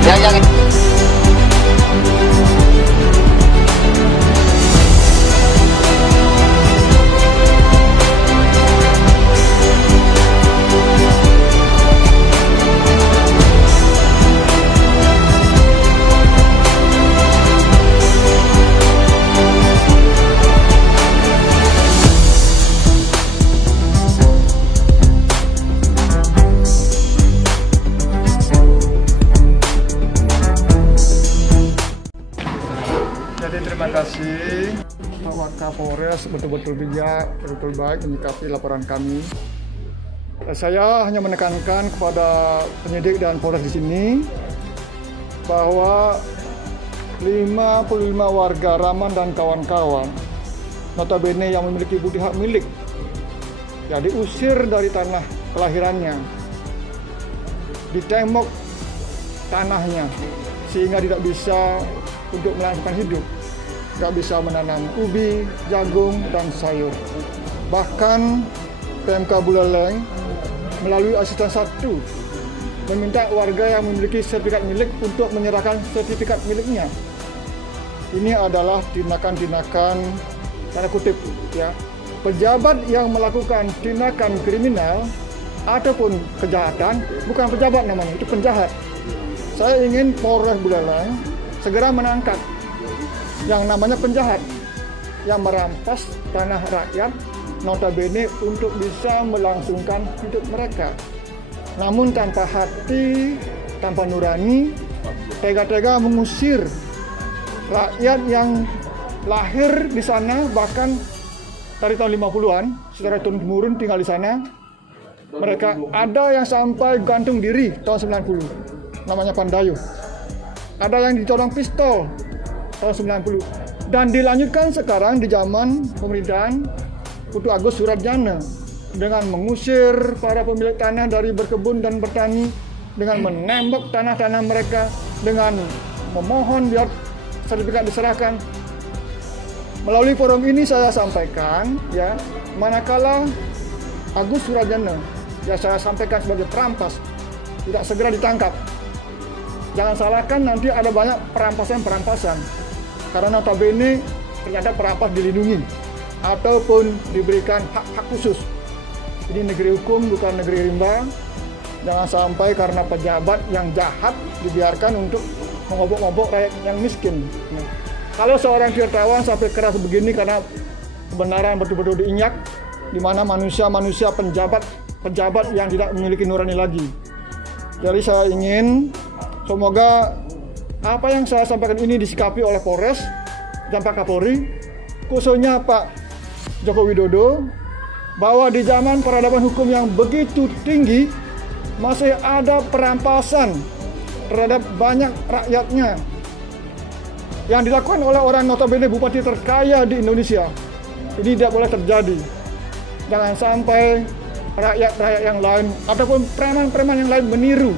Yang Terima kasih Pak Wakapolres, betul-betul bijak, betul-betul baik menyikapi laporan kami. Saya hanya menekankan kepada penyidik dan Polres di sini bahwa 55 warga Raman dan kawan-kawan notabene yang memiliki bukti hak milik ya diusir dari tanah kelahirannya, ditembok tanahnya sehingga tidak bisa untuk melanjutkan hidup. Tidak bisa menanam ubi, jagung, dan sayur. Bahkan PMK Buleleng melalui asisten 1 meminta warga yang memiliki sertifikat milik untuk menyerahkan sertifikat miliknya. Ini adalah tindakan-tindakan tanda kutip ya pejabat yang melakukan tindakan kriminal ataupun kejahatan, bukan pejabat namanya, itu penjahat. Saya ingin Polres Buleleng segera menangkap yang namanya penjahat yang merampas tanah rakyat notabene untuk bisa melangsungkan hidup mereka, namun tanpa hati, tanpa nurani, tega-tega mengusir rakyat yang lahir di sana, bahkan dari tahun 50-an secara turun-temurun tinggal di sana. Mereka ada yang sampai gantung diri tahun 90, namanya Pandayu. Ada yang ditodong pistol tahun 90, dan dilanjutkan sekarang di zaman pemerintahan Putu Agus Suratjana dengan mengusir para pemilik tanah dari berkebun dan bertani, dengan menembak tanah-tanah mereka, dengan memohon biar sertifikat diserahkan. Melalui forum ini saya sampaikan ya, manakala Agus Suratjana ya saya sampaikan sebagai perampas tidak segera ditangkap, jangan salahkan nanti ada banyak perampasan. Karena notabene ternyata perampas dilindungi ataupun diberikan hak-hak khusus. Ini negeri hukum, bukan negeri rimba. Jangan sampai karena pejabat yang jahat dibiarkan untuk mengobok-obok rakyat yang miskin. Nah, kalau seorang wirausahawan sampai keras begini karena kebenaran betul-betul diinjak, di mana manusia-manusia pejabat yang tidak memiliki nurani lagi. Jadi saya ingin semoga apa yang saya sampaikan ini disikapi oleh Polres dan Pak Kapolri, khususnya Pak Joko Widodo, bahwa di zaman peradaban hukum yang begitu tinggi masih ada perampasan terhadap banyak rakyatnya yang dilakukan oleh orang notabene bupati terkaya di Indonesia. Ini tidak boleh terjadi. Jangan sampai rakyat-rakyat yang lain ataupun preman-preman yang lain meniru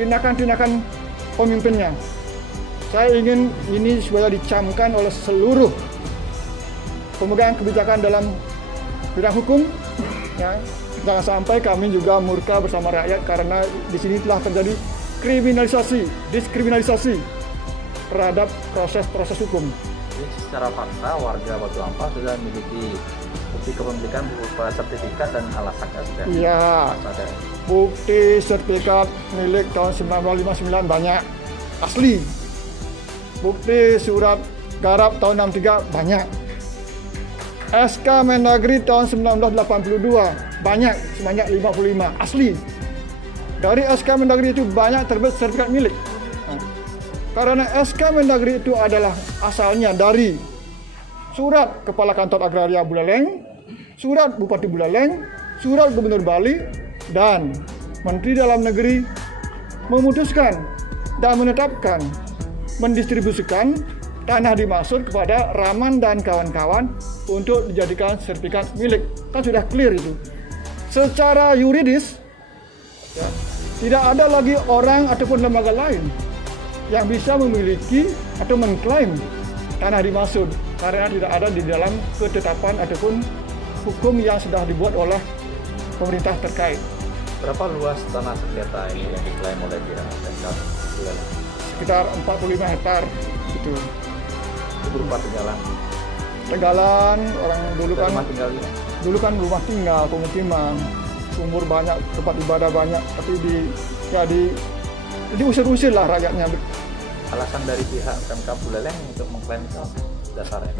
tindakan-tindakan pemimpinnya. Saya ingin ini supaya dicamkan oleh seluruh pemegang kebijakan dalam bidang hukum. Ya, jangan sampai kami juga murka bersama rakyat karena di sini telah terjadi kriminalisasi, diskriminalisasi terhadap proses hukum. Jadi secara fakta warga Batu Ampar sudah memiliki bukti kepemilikan berupa sertifikat dan alasannya sudah. Iya. Bukti sertifikat milik tahun 1959 banyak asli. Bukti surat garap tahun 63 banyak. SK Mendagri tahun 1982 banyak, sebanyak 55 asli. Dari SK Mendagri itu banyak terbit sertifikat milik. Karena SK Mendagri itu adalah asalnya dari surat Kepala Kantor Agraria Buleleng, surat Bupati Buleleng, surat Gubernur Bali, dan Menteri Dalam Negeri memutuskan dan menetapkan mendistribusikan tanah dimaksud kepada Raman dan kawan-kawan untuk dijadikan sertifikat milik. Kan sudah clear itu. Secara yuridis, ya, tidak ada lagi orang ataupun lembaga lain yang bisa memiliki atau mengklaim tanah dimaksud karena tidak ada di dalam ketetapan ataupun hukum yang sudah dibuat oleh pemerintah terkait. Berapa luas tanah sengketa ini yang diklaim oleh pihak Pemkab Buleleng? Sekitar 45 hektar gitu. Itu berupa Tegalan orang dulu kan rumah tinggalnya. dulu kan rumah tinggal, pemukiman, sumur banyak, tempat ibadah banyak, tapi diusir-usir lah rakyatnya. Alasan dari pihak Pemkab Buleleng untuk mengklaim itu dasarnya?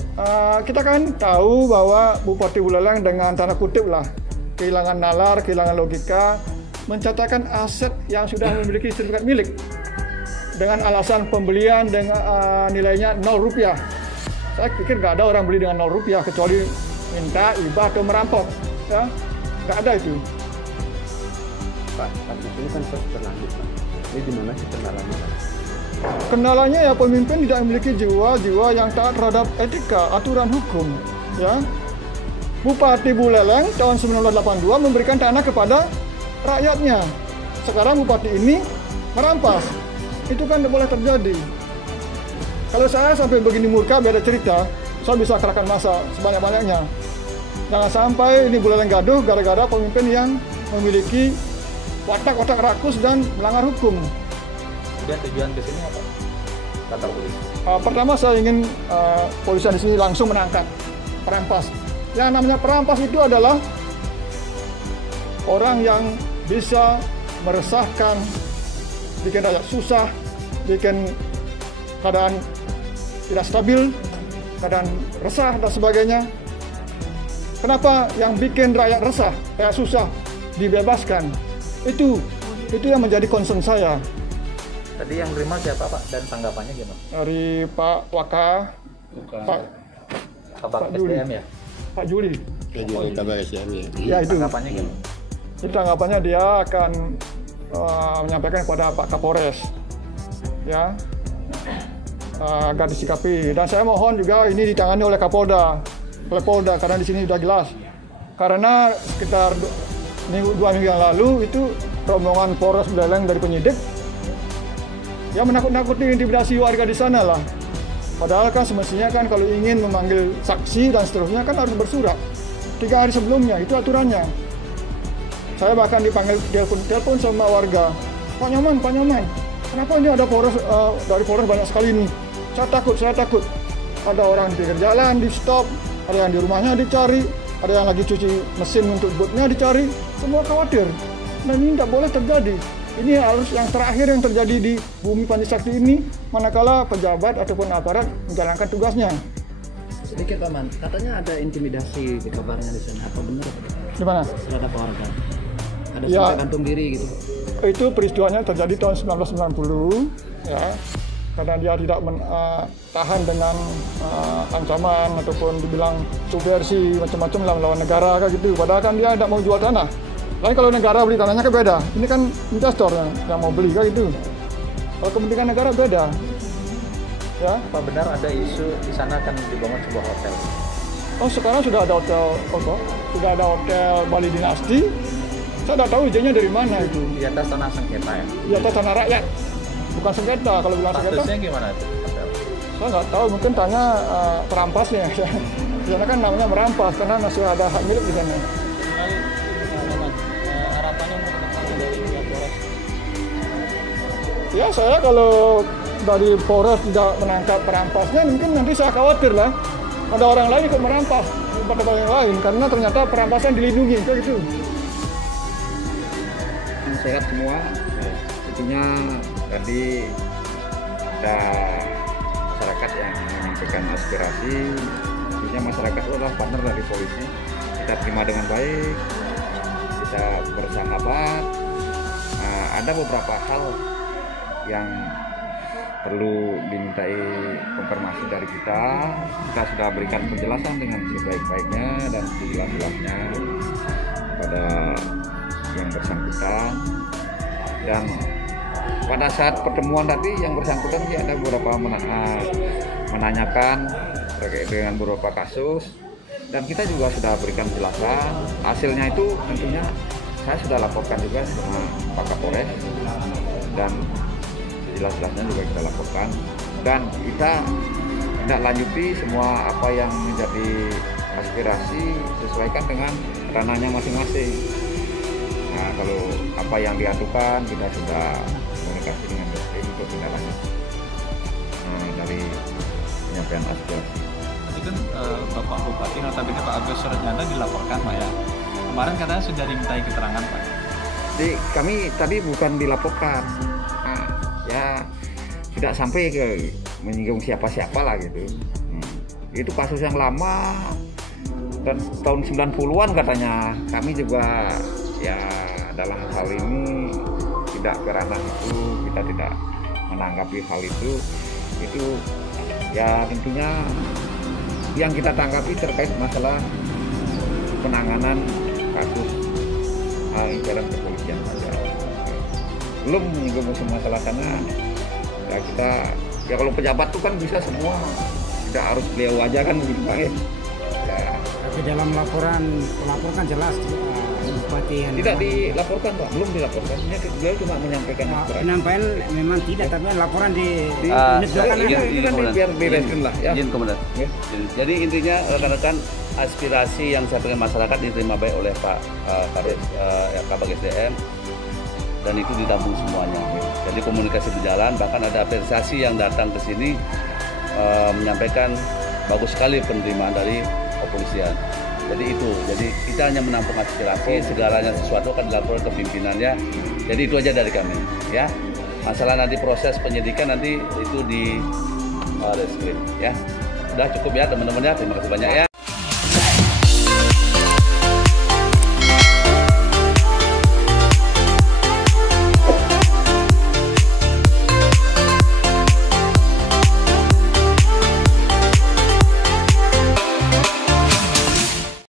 Kita kan tahu bahwa Bupati Buleleng dengan tanda kutip lah kehilangan nalar, kehilangan logika, mencatatkan aset yang sudah memiliki sertifikat milik dengan alasan pembelian dengan nilainya 0 rupiah. Saya pikir nggak ada orang beli dengan 0 rupiah kecuali minta, hibah atau merampok, ya nggak ada itu. Pak, kasus ini kan berlanjut, Pak. Ini di mana sih kendalanya, Pak? Kendalanya ya pemimpin tidak memiliki jiwa yang taat terhadap etika, aturan hukum, ya. Bupati Buleleng tahun 1982 memberikan tanah kepada rakyatnya. Sekarang bupati ini merampas. Itu kan tidak boleh terjadi. Kalau saya sampai begini murka, beda cerita. Saya bisa kerahkan massa sebanyak-banyaknya. Jangan sampai ini Buleleng gaduh gara-gara pemimpin yang memiliki watak-watak rakus dan melanggar hukum. Kemudian tujuan ke sini apa? Kata polisi. Pertama saya ingin polisi di sini langsung menangkap perampas. Yang namanya perampas itu adalah orang yang bisa meresahkan, bikin rakyat susah, bikin keadaan tidak stabil, keadaan resah dan sebagainya. Kenapa yang bikin rakyat resah, kayak susah, dibebaskan? Itu yang menjadi concern saya. Tadi yang terima siapa, Pak? Dan tanggapannya gimana? Dari Pak Waka, Kabak Juli. SDM ya? Pak Juli. Kabar SDM ya. Ya itu. Tanggapannya gimana? Jadi tanggapannya dia akan menyampaikan kepada Pak Kapolres, ya, agar disikapi. Dan saya mohon juga ini ditangani oleh Polda, karena di sini sudah jelas. Karena sekitar 2 minggu yang lalu itu rombongan Polres Buleleng dari penyidik yang menakut-nakuti, intimidasi warga di sana lah. Padahal kan semestinya kan kalau ingin memanggil saksi dan seterusnya kan harus bersurat 3 hari sebelumnya, itu aturannya. Saya bahkan dipanggil telepon sama warga, Pak Nyoman, kenapa ini ada Polres, dari Polres banyak sekali ini? Saya takut. Ada orang di pinggir jalan di stop, ada yang di rumahnya dicari, ada yang lagi cuci mesin untuk botnya dicari, semua khawatir. Dan ini tidak boleh terjadi. Ini harus yang terakhir yang terjadi di bumi Pancasakti ini, manakala pejabat ataupun aparat menjalankan tugasnya. Sedikit Paman, katanya ada intimidasi di kabarnya di sana. Apa benar? Di mana? Terhadap warga. Ada Ya. sampai gantung diri gitu. Itu peristiwanya terjadi tahun 1990, ya, karena dia tidak tahan dengan ancaman ataupun dibilang subversi macam-macam lah melawan negara kayak gitu. Padahal kan dia tidak mau jual tanah. Lain kalau negara beli tanahnya kan beda. Ini kan investor yang mau beli kayak gitu. Kalau kepentingan negara beda. Ya. Pak, benar ada isu di sana akan dibangun sebuah hotel? Oh, sekarang sudah ada hotel, sudah ada hotel Bali Dinasti. Saya tidak tahu izinnya dari mana itu. Di atas tanah sengketa ya? Di atas tanah rakyat, bukan sengketa. Kalau bilang sengketa, Statusnya gimana itu hotel? saya nggak tahu. Mungkin tanya perampasnya. Di sana kan namanya merampas karena masih ada hak milik di sana. Harapannya mau ketemu dari pihak Polres? Ya saya kalau dari Polres tidak menangkap perampasnya, mungkin nanti saya khawatir lah. Ada orang lain ikut merampas di tempat yang lain karena ternyata perampasan dilindungi kayak gitu. Sehat semua. Intinya tadi ada masyarakat yang menyampaikan aspirasi. Intinya masyarakat itu adalah partner dari polisi. Kita terima dengan baik, kita bersahabat. Ada beberapa hal yang perlu dimintai konfirmasi dari kita. Kita sudah berikan penjelasan dengan sebaik-baiknya dan sejelas-jelasnya pada yang bersangkutan. Dan pada saat pertemuan tadi yang bersangkutan dia ada beberapa menanyakan terkait dengan beberapa kasus, dan kita juga sudah berikan penjelasan. Hasilnya itu tentunya saya sudah laporkan juga sama Pak Kapolres, dan jelas-jelasnya juga kita laporkan, dan kita tidak lanjuti semua apa yang menjadi aspirasi sesuaikan dengan ranahnya masing-masing. Nah, Nah, kalau apa yang diadukan kita sudah komunikasi dengan Reskrim untuk tindak lanjut dari penyampaian aspirasi. Tadi kan Bapak Bupati notabene Pak Agus Suratnyana dilaporkan Pak ya. Kemarin katanya sudah dimintai keterangan Pak. Jadi kami tadi bukan dilaporkan, ya tidak sampai ke menyinggung siapa-siapa lah gitu. Itu kasus yang lama dan tahun 90-an katanya. Kami juga ya dalam hal ini tidak ke ranah itu, kita tidak menanggapi hal itu ya tentunya yang kita tanggapi terkait masalah penanganan kasus inceran kepolisian saja. Belum menyinggung masalah sana ya kita ya kalau pejabat itu kan bisa semua, tidak harus beliau aja kan begitu Pak ya. Tapi dalam laporan pelapor kan jelas bupati yang tidak dilaporkan Pak, belum dilaporkan. Beliau cuma menyampaikan penyampaian memang tidak, tapi laporan di biar bereskan lah ya. Izin Komandan. Ya. Jadi intinya rekan-rekan, aspirasi yang disampaikan masyarakat diterima baik oleh Pak Kabag SDM dan itu ditampung semuanya. Jadi komunikasi berjalan, bahkan ada apresiasi yang datang ke sini menyampaikan bagus sekali penerimaan dari kepolisian. Jadi kita hanya menampung aspirasi, segalanya sesuatu akan dilaporkan ke pimpinannya. Jadi itu aja dari kami, ya. Masalah nanti proses penyidikan nanti itu di Reskrim, ya. Sudah cukup ya teman-teman ya. Terima kasih banyak ya.